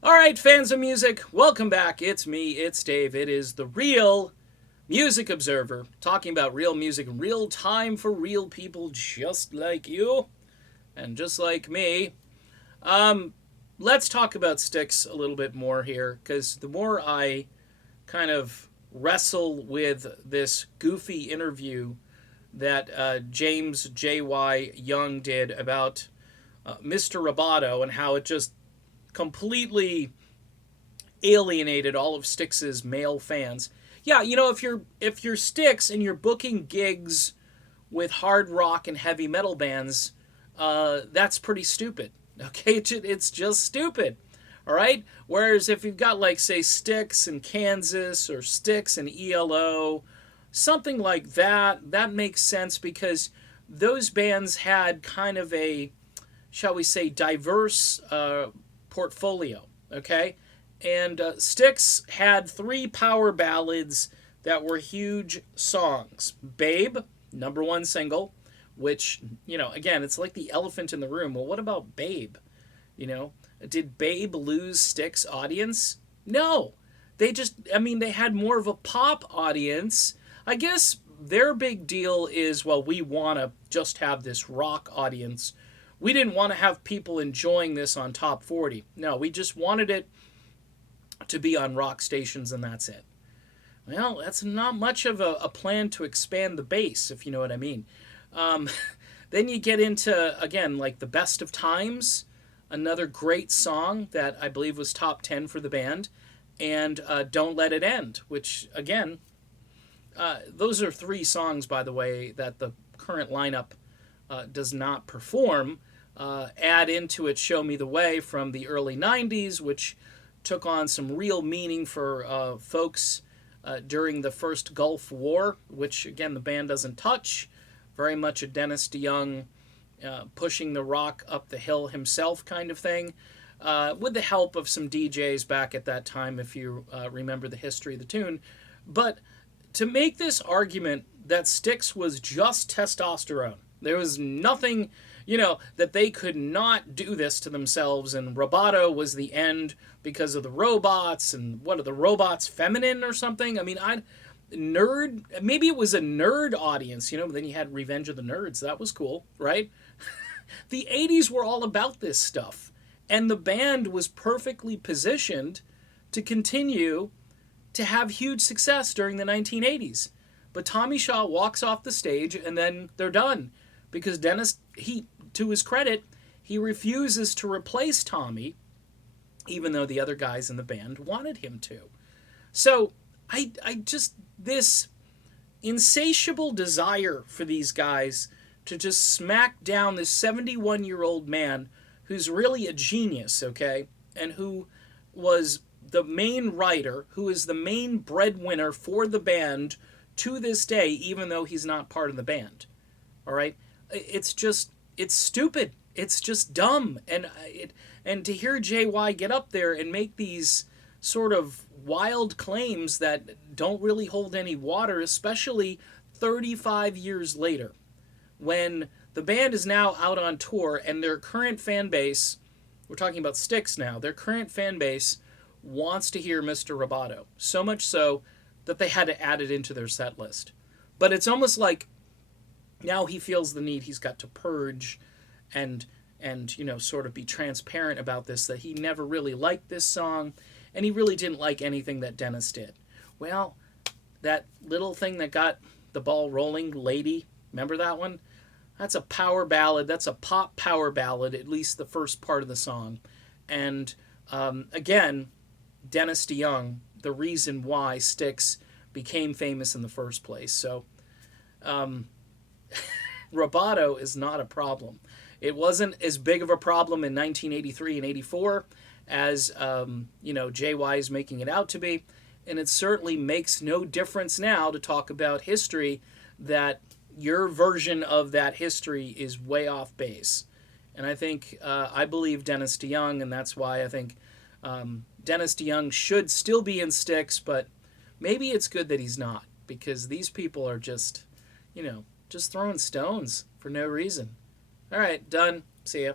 All right, fans of music, welcome back. It's me, it's Dave. It is the Real Music Observer, talking about real music in real time for real people just like you and just like me. Um, let's talk about Styx a little bit more here, because the more I kind of wrestle with this goofy interview that James J.Y. Young did about Mr. Roboto and how it just completely alienated all of Styx's male fans. Yeah, if you're Styx and you're booking gigs with hard rock and heavy metal bands, that's pretty stupid. Okay, it's just stupid. All right. Whereas if you've got like say Styx and Kansas or Styx and ELO, something like that, that makes sense because those bands had kind of a, shall we say, diverse portfolio. Okay, and Styx had three power ballads that were huge songs. Babe, number one single, which, again, it's like the elephant in the room. Well, what about Babe? You know, did Babe lose Styx audience? No. They had more of a pop audience. I guess their big deal is, well, we want to just have this rock audience. We didn't want to have people enjoying this on top 40. No, we just wanted it to be on rock stations and that's it. Well, that's not much of a plan to expand the base, if you know what I mean. Um, then you get into, again, like the Best of Times, another great song that I believe was top 10 for the band, and Don't Let It End, which, again, those are three songs, by the way, that the current lineup does not perform. Add into it Show Me the Way from the early 90s, which took on some real meaning for folks during the first Gulf War, which, again, the band doesn't touch. Very much a Dennis DeYoung pushing the rock up the hill himself kind of thing, with the help of some DJs back at that time, if you remember the history of the tune. But to make this argument that Styx was just testosterone, there was nothing, that they could not do this to themselves, and Roboto was the end because of the robots, and what are the robots feminine or something? I mean, nerd, maybe it was a nerd audience, but then you had Revenge of the Nerds. That was cool, right? The 80s were all about this stuff, and the band was perfectly positioned to continue to have huge success during the 1980s. But Tommy Shaw walks off the stage and then they're done because Dennis, to his credit, he refuses to replace Tommy, even though the other guys in the band wanted him to. So I just, this insatiable desire for these guys to just smack down this 71-year-old man who's really a genius, okay, and who was the main writer, who is the main breadwinner for the band to this day, even though he's not part of the band. All right, it's stupid. It's just dumb, and to hear JY get up there and make these sort of wild claims that don't really hold any water, especially 35 years later, when the band is now out on tour and their current fan base, we're talking about Styx now, their current fan base wants to hear Mr. Roboto. So much so that they had to add it into their set list. But it's almost like now he feels the need he's got to purge and sort of be transparent about this, that he never really liked this song and he really didn't like anything that Dennis did. Well, that little thing that got the ball rolling, Lady, remember that one? That's a power ballad. That's a pop power ballad, at least the first part of the song. And again, Dennis DeYoung, the reason why Styx became famous in the first place. So Roboto is not a problem. It wasn't as big of a problem in 1983 and 84 as, JY is making it out to be. And it certainly makes no difference now to talk about history that your version of that history is way off base. And I believe Dennis DeYoung, and that's why I think Dennis DeYoung should still be in Styx, but maybe it's good that he's not, because these people are just throwing stones for no reason. All right, done. See ya.